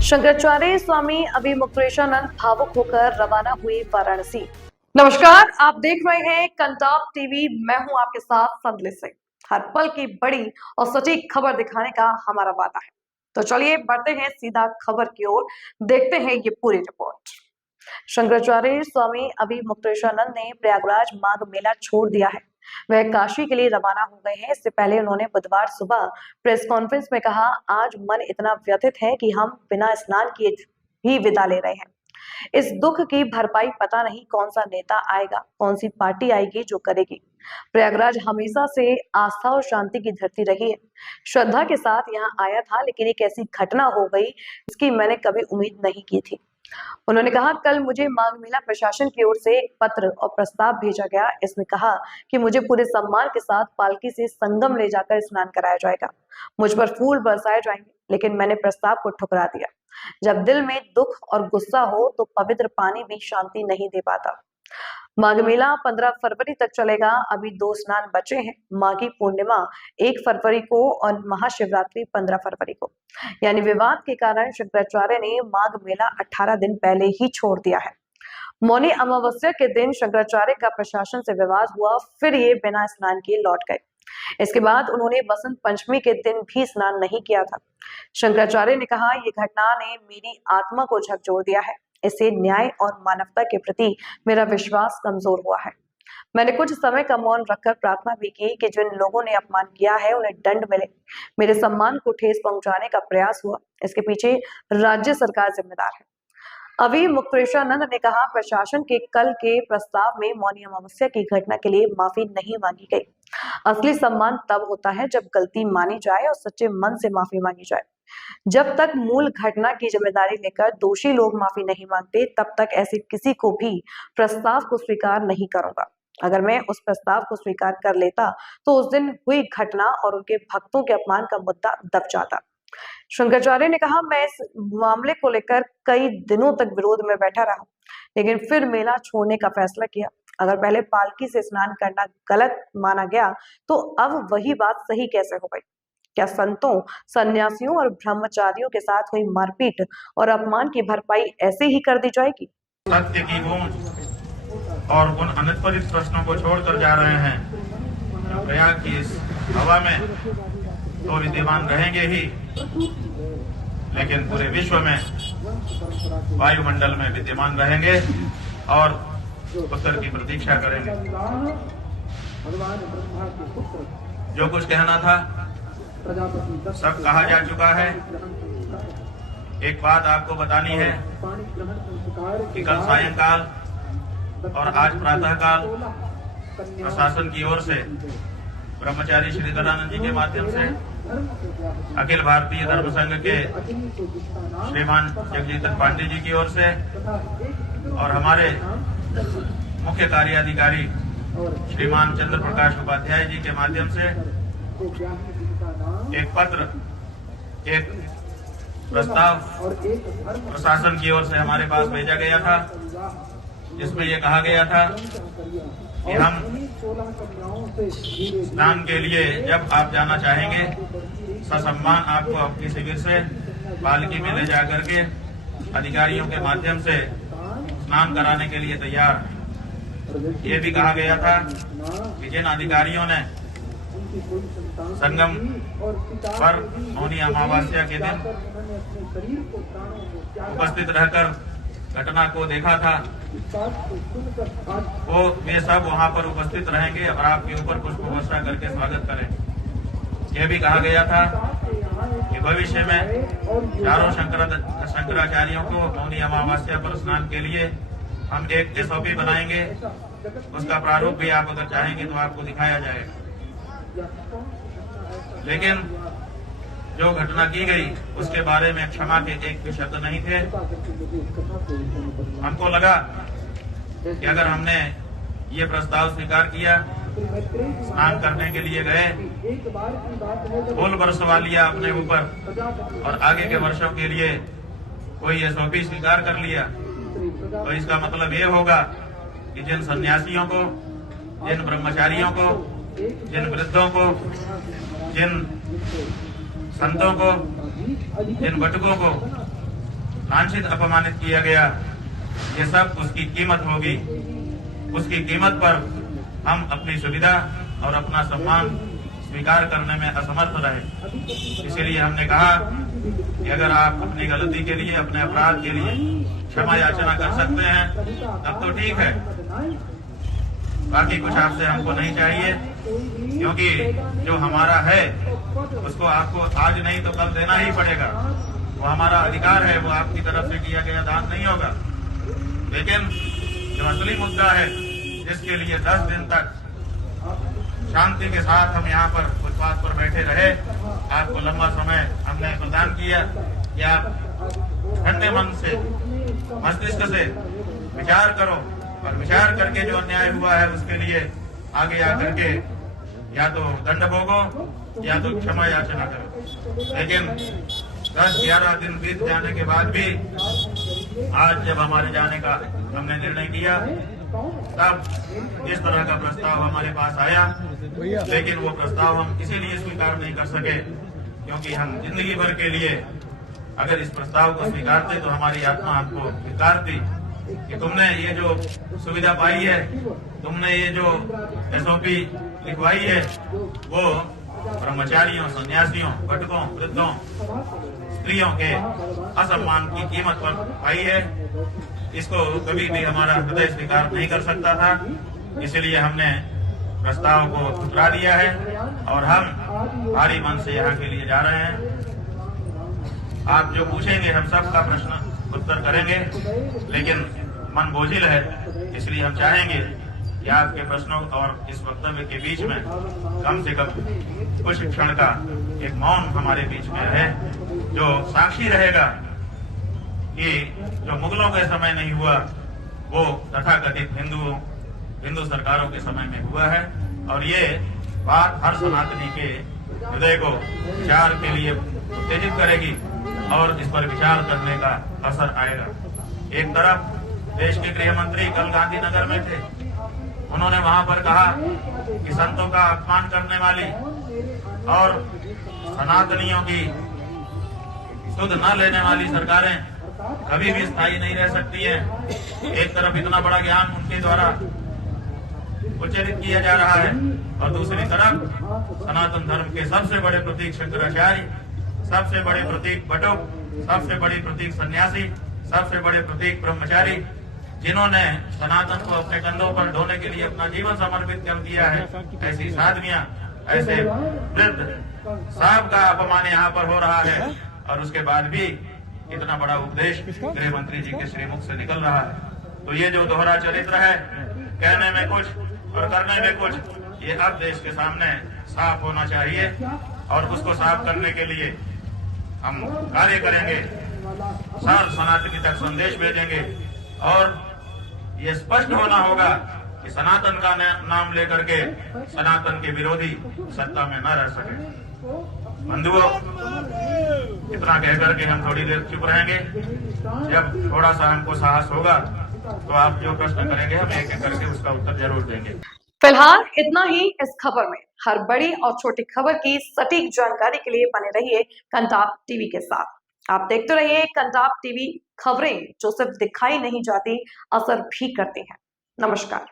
शंकराचार्य स्वामी अभिमुक्तेश्वरानंद भावुक होकर रवाना हुए वाराणसी। नमस्कार, आप देख रहे हैं कंटाप टीवी। मैं हूं आपके साथ संदली सिंह। हर पल की बड़ी और सटीक खबर दिखाने का हमारा वादा है। तो चलिए बढ़ते हैं सीधा खबर की ओर, देखते हैं ये पूरी रिपोर्ट। शंकराचार्य स्वामी अभिमुक्तेश्वरानंद ने प्रयागराज माघ मेला छोड़ दिया है। वह काशी के लिए रवाना हो गए हैं। इससे पहले उन्होंने बुधवार सुबह प्रेस कॉन्फ्रेंस में कहा, आज मन इतना व्यथित है कि हम बिना स्नान किए ही विदा ले रहे हैं। इस दुख की भरपाई पता नहीं कौन सा नेता आएगा, कौन सी पार्टी आएगी जो करेगी। प्रयागराज हमेशा से आस्था और शांति की धरती रही है। श्रद्धा के साथ यहाँ आया था, लेकिन एक ऐसी घटना हो गई इसकी मैंने कभी उम्मीद नहीं की थी। उन्होंने कहा, कल मुझे माघ मेला प्रशासन की ओर से एक पत्र और प्रस्ताव भेजा गया। इसमें कहा कि मुझे पूरे सम्मान के साथ पालकी से संगम ले जाकर स्नान कराया जाएगा, मुझ पर फूल बरसाए जाएंगे, लेकिन मैंने प्रस्ताव को ठुकरा दिया। जब दिल में दुख और गुस्सा हो तो पवित्र पानी भी शांति नहीं दे पाता। माघ मेला 15 फरवरी तक चलेगा। अभी 2 स्नान बचे हैं। माघी पूर्णिमा 1 फरवरी को और महाशिवरात्रि 15 फरवरी को। यानी विवाद के कारण शंकराचार्य ने माघ मेला 18 दिन पहले ही छोड़ दिया है। मौनी अमावस्या के दिन शंकराचार्य का प्रशासन से विवाद हुआ, फिर ये बिना स्नान किए लौट गए। इसके बाद उन्होंने बसंत पंचमी के दिन भी स्नान नहीं किया था। शंकराचार्य ने कहा, ये घटना ने मेरी आत्मा को झकझोर दिया है। इससे न्याय और मानवता के प्रति मेरा विश्वास कमजोर हुआ है। मैंने कुछ समय का मौन रखकर प्रार्थना भी की कि जिन लोगों ने अपमान किया है उन्हें दंड मिले। मेरे सम्मान को ठेस पहुंचाने का प्रयास हुआ, इसके पीछे राज्य सरकार जिम्मेदार है। अभिमुक्तेश्वरानंद ने कहा, प्रशासन के कल के प्रस्ताव में मौनी अमावस्या की घटना के लिए माफी नहीं मांगी गई। असली सम्मान तब होता है जब गलती मानी जाए और सच्चे मन से माफी मांगी जाए। जब तक मूल घटना की जिम्मेदारी लेकर दोषी लोग माफी नहीं मांगते, तब तक ऐसे किसी को भी प्रस्ताव को स्वीकार नहीं करूंगा। अगर मैं उस प्रस्ताव को स्वीकार कर लेता तो उस दिन हुई घटना और उनके भक्तों के अपमान का मुद्दा दब जाता। शंकराचार्य ने कहा, मैं इस मामले को लेकर कई दिनों तक विरोध में बैठा रहा, लेकिन फिर मेला छोड़ने का फैसला किया। अगर पहले पालकी से स्नान करना गलत माना गया तो अब वही बात सही कैसे हो गई? क्या संतों, सन्यासियों और ब्रह्मचारियों के साथ हुई मारपीट और अपमान की भरपाई ऐसे ही कर दी जाएगी? सत्य की गूंज और उन अनुत्तरित प्रश्नों को छोड़कर जा रहे हैं। प्रयाग की इस हवा में तो विद्यमान रहेंगे ही, लेकिन पूरे विश्व में वायुमंडल में विद्यमान रहेंगे और उत्तर की प्रतीक्षा करेंगे। जो कुछ कहना था सब कहा जा चुका है। एक बात आपको बतानी है कि कल सायंकाल और आज प्रातःकाल प्रशासन की ओर से ब्रह्मचारी श्री गदानंद जी के माध्यम से अखिल भारतीय धर्म संघ के श्रीमान जगजीतन पांडे जी की ओर से और हमारे मुख्य कार्याधिकारी श्रीमान चंद्र प्रकाश उपाध्याय जी के माध्यम से एक पत्र, एक प्रस्ताव प्रशासन की ओर से हमारे पास भेजा गया था, जिसमें यह कहा गया था कि हम स्नान के लिए जब आप जाना चाहेंगे, ससम्मान आपको अपनी शिविर से पालकी में ले जाकर के अधिकारियों के माध्यम से स्नान कराने के लिए तैयार हैं। ये भी कहा गया था कि जिन अधिकारियों ने संगम पर मौनी अमावस्या के दिन उपस्थित रहकर घटना को देखा था, वो वे सब वहां पर उपस्थित रहेंगे और आपके ऊपर पुष्प वर्षा करके स्वागत करेंगे। यह भी कहा गया था कि भविष्य में चारों शंकराचार्यों को मौनी अमावस्या पर स्नान के लिए हम एक SOP बनाएंगे। उसका प्रारूप भी आप अगर चाहेंगे तो आपको दिखाया जाएगा। लेकिन जो घटना की गई उसके बारे में क्षमा के एक भी शब्द नहीं थे। हमको लगा कि अगर हमने ये प्रस्ताव स्वीकार किया, स्नान करने के लिए गए, फूल बरसवा लिया अपने ऊपर और आगे के वर्षों के लिए कोई SOP स्वीकार कर लिया, तो इसका मतलब ये होगा कि जिन सन्यासियों को, जिन ब्रह्मचारियों को, जिन वृद्धों को, जिन संतों को, जिन बटुकों को लांछित अपमानित किया गया, ये सब उसकी कीमत होगी। उसकी कीमत पर हम अपनी सुविधा और अपना सम्मान स्वीकार करने में असमर्थ रहे। इसीलिए हमने कहा कि अगर आप अपनी गलती के लिए, अपने अपराध के लिए क्षमा याचना कर सकते हैं तब तो ठीक है, बाकी कुछ आपसे हमको नहीं चाहिए, क्योंकि जो हमारा है उसको आपको आज नहीं तो कल देना ही पड़ेगा। वो हमारा अधिकार है, वो आपकी तरफ से किया गया दान नहीं होगा। लेकिन जो असली मुद्दा है, जिसके लिए 10 दिन तक शांति के साथ हम यहाँ पर फुटपाथ पर बैठे रहे, आपको लंबा समय हमने प्रदान किया कि आप ठंडे मन से, मस्तिष्क से विचार करो और विचार करके जो अन्याय हुआ है उसके लिए आगे आकर के या तो दंड भोगो या तो क्षमा याचना करो। लेकिन 10-11 दिन बीत जाने के बाद भी आज जब हमारे जाने का हमने निर्णय किया, तब इस तरह का प्रस्ताव हमारे पास आया। लेकिन वो प्रस्ताव हम इसीलिए स्वीकार नहीं कर सके क्योंकि हम जिंदगी भर के लिए अगर इस प्रस्ताव को स्वीकारते तो हमारी आत्मा हमको धिक्कारती कि तुमने ये जो सुविधा पाई है, तुमने ये जो SOP लिखवाई है, वो ब्रह्मचारियों, सन्यासियों, भटकों, वृद्धों, स्त्रियों के असम्मान की कीमत पर पाई है। इसको कभी भी हमारा हृदय स्वीकार नहीं कर सकता था। इसलिए हमने प्रस्ताव को ठुकरा दिया है और हम भारी मन से यहाँ के लिए जा रहे हैं। आप जो पूछेंगे हम सब का प्रश्न उत्तर करेंगे, लेकिन मन बोझिल है, इसलिए हम चाहेंगे कि आपके प्रश्नों और इस वक्तव्य के बीच में कम से कम कुछ क्षण का एक मौन हमारे बीच में है, जो साक्षी रहेगा कि जो मुगलों के समय नहीं हुआ वो तथाकथित हिंदू सरकारों के समय में हुआ है। और ये बात हर सनातनी के हृदय को विचार के लिए उत्तेजित करेगी और इस पर विचार करने का असर आएगा। एक तरफ देश के गृह मंत्री कल गांधीनगर में थे, उन्होंने वहां पर कहा कि संतों का अपमान करने वाली और सनातनियों की सुध न लेने वाली सरकारें कभी भी स्थायी नहीं रह सकती हैं। एक तरफ इतना बड़ा ज्ञान उनके द्वारा उच्चारित किया जा रहा है और दूसरी तरफ सनातन धर्म के सबसे बड़े प्रतीक शंकराचार्य, सबसे बड़े प्रतीक बटुक, सबसे बड़े प्रतीक सन्यासी, सबसे बड़े प्रतीक ब्रह्मचारी, जिन्होंने सनातन को अपने कंधों पर ढोने के लिए अपना जीवन समर्पित कर दिया है, ऐसी साधवियां, ऐसे वृद्ध सबका अपमान यहाँ पर हो रहा है और उसके बाद भी इतना बड़ा उपदेश गृह मंत्री जी के श्रीमुख से निकल रहा है। तो ये जो दोहरा चरित्र है, कहने में कुछ और करने में कुछ, ये अब देश के सामने साफ होना चाहिए और उसको साफ करने के लिए हम कार्य करेंगे, सार सनातनी तक संदेश भेजेंगे और ये स्पष्ट होना होगा कि सनातन का नाम लेकर के सनातन के विरोधी सत्ता में न रह सके। बंधुओं, इतना कहकर के हम थोड़ी देर चुप रहेंगे। जब थोड़ा सा हमको साहस होगा तो आप जो प्रश्न करेंगे हम एक एक करके उसका उत्तर जरूर देंगे। फिलहाल इतना ही इस खबर में। हर बड़ी और छोटी खबर की सटीक जानकारी के लिए बने रहिए कंटाप टीवी के साथ। आप देखते रहिए कंटाप टीवी, खबरें जो सिर्फ दिखाई नहीं जाती, असर भी करती हैं। नमस्कार।